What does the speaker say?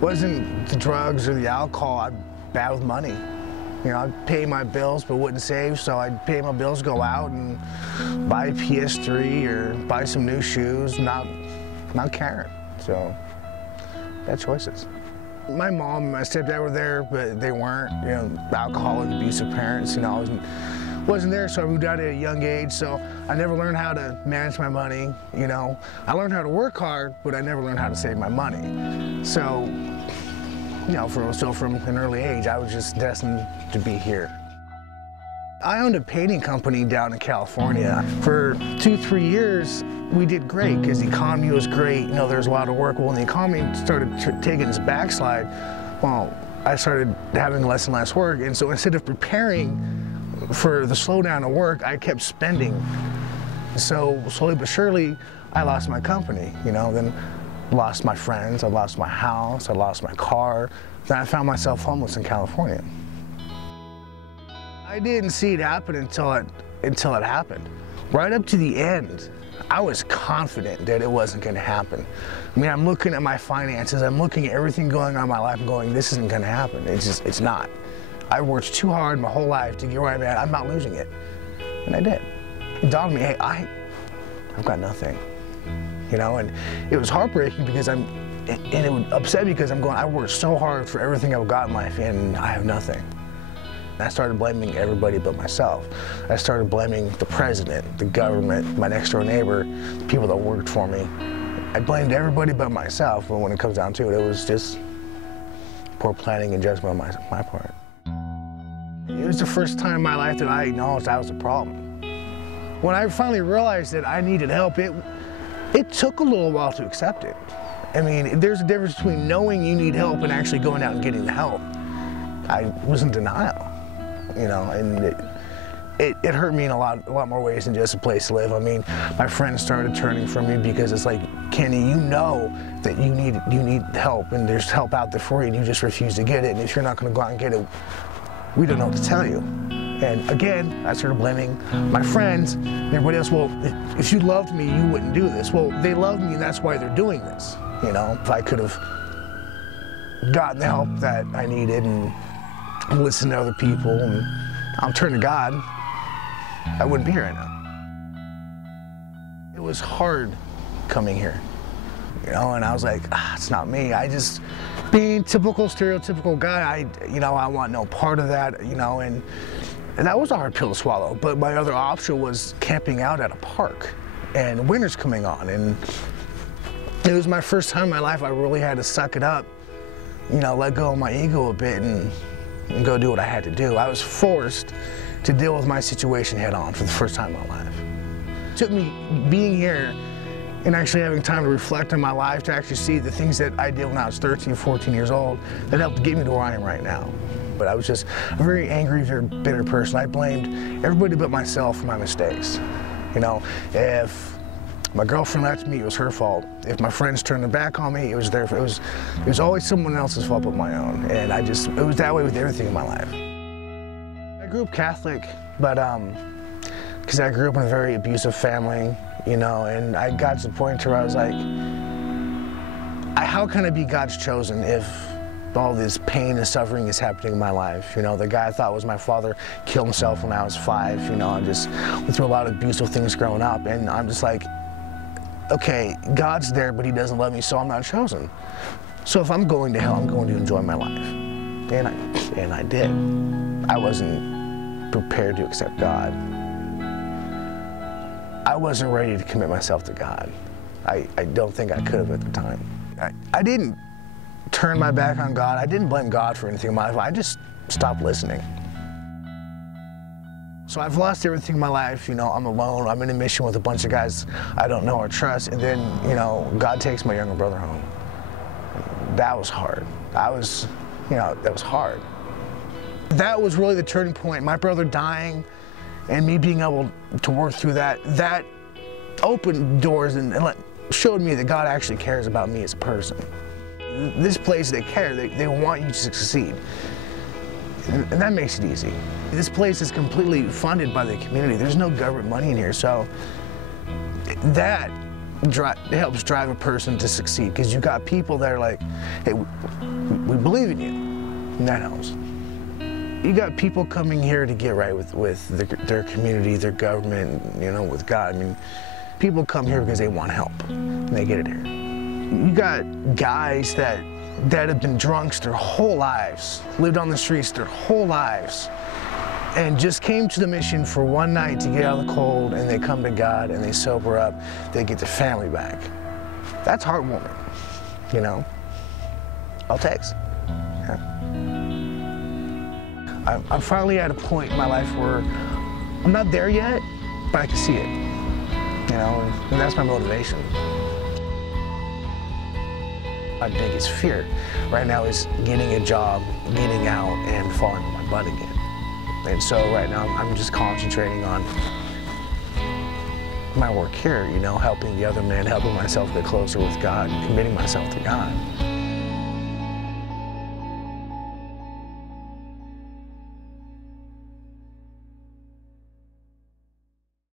Wasn't the drugs or the alcohol. I'm bad with money. You know, I'd pay my bills but wouldn't save, so I'd pay my bills, go out and buy a PS3 or buy some new shoes, not caring. So, bad choices. My mom and my stepdad were there, but they weren't, you know, alcoholic, abusive parents. You know, I wasn't there, so I moved out at a young age, so I never learned how to manage my money, you know. I learned how to work hard, but I never learned how to save my money. So, you know, from an early age, I was just destined to be here. I owned a painting company down in California. For 2-3 years, we did great because the economy was great. You know, there was a lot of work. Well, when the economy started taking its backslide, well, I started having less and less work. And so instead of preparing for the slowdown of work, I kept spending. So slowly but surely, I lost my company, you know, then lost my friends, I lost my house, I lost my car. Then I found myself homeless in California. I didn't see it happen until it happened. Right up to the end, I was confident that it wasn't going to happen. I mean, I'm looking at my finances, I'm looking at everything going on in my life and going, this isn't going to happen. It's not. I worked too hard my whole life to get where I'm at. I'm not losing it. And I did. It dawned on me, hey, I've got nothing. You know, and it was heartbreaking because and it would upset me because I worked so hard for everything I've got in life and I have nothing. I started blaming everybody but myself. I started blaming the president, the government, my next door neighbor, the people that worked for me. I blamed everybody but myself, but when it comes down to it, it was just poor planning and judgment on my part. It was the first time in my life that I acknowledged I was a problem. When I finally realized that I needed help, it took a little while to accept it. I mean, there's a difference between knowing you need help and actually going out and getting the help. I was in denial, you know, and it hurt me in a lot more ways than just a place to live. I mean, my friends started turning from me because it's like, Kenny, you know that you need help and there's help out there for you and you just refuse to get it. And if you're not going to go out and get it, we don't know what to tell you. And again, I started blaming my friends and everybody else. Well, if you loved me, you wouldn't do this. Well, they love me and that's why they're doing this. You know, if I could have gotten the help that I needed and listened to other people and I'm turned to God, I wouldn't be here right now. It was hard coming here, you know, and I was like, it's not me. I just, being typical, stereotypical guy, I want no part of that, you know, and that was a hard pill to swallow. But my other option was camping out at a park, and winter's coming on, and it was my first time in my life I really had to suck it up, you know, let go of my ego a bit and go do what I had to do. I was forced to deal with my situation head on for the first time in my life. It took me being here and actually having time to reflect on my life to actually see the things that I did when I was 13, 14 years old that helped get me to where I am right now. But I was just a very angry, very bitter person. I blamed everybody but myself for my mistakes. You know, if my girlfriend left me, it was her fault. If my friends turned their back on me, it was their fault. It was always someone else's fault but my own. And it was that way with everything in my life. I grew up Catholic, but because I grew up in a very abusive family, you know, and I got to the point where I was like, how can I be God's chosen if all this pain and suffering is happening in my life? You know, the guy I thought was my father killed himself when I was 5, you know, I just went through a lot of abusive things growing up, and I'm just like, okay, God's there, but he doesn't love me, so I'm not chosen. So if I'm going to hell, I'm going to enjoy my life. And I did. I wasn't prepared to accept God. I wasn't ready to commit myself to God. I don't think I could have at the time. I didn't turn my back on God. I didn't blame God for anything in my life. I just stopped listening. So I've lost everything in my life. You know, I'm alone. I'm in a mission with a bunch of guys I don't know or trust. And then, you know, God takes my younger brother home. That was hard. That was hard. That was really the turning point. My brother dying and me being able to work through that opened doors and showed me that God actually cares about me as a person. This place, they care. They want you to succeed. And that makes it easy. This place is completely funded by the community. There's no government money in here, so that it helps drive a person to succeed, because you got people that are like, hey, we believe in you, and that helps. You got people coming here to get right with their community, their government, you know, with God. I mean, people come here because they want help, and they get it here. You got guys that have been drunks their whole lives, lived on the streets their whole lives, and just came to the mission for one night to get out of the cold, and they come to God and they sober up, they get their family back. That's heartwarming, you know? I'll text. Yeah. I'm finally at a point in my life where I'm not there yet, but I can see it, you know, and that's my motivation. My biggest fear right now is getting a job, getting out, and falling on my butt again. And so right now I'm just concentrating on my work here, you know, helping the other man, helping myself get closer with God, and committing myself to God.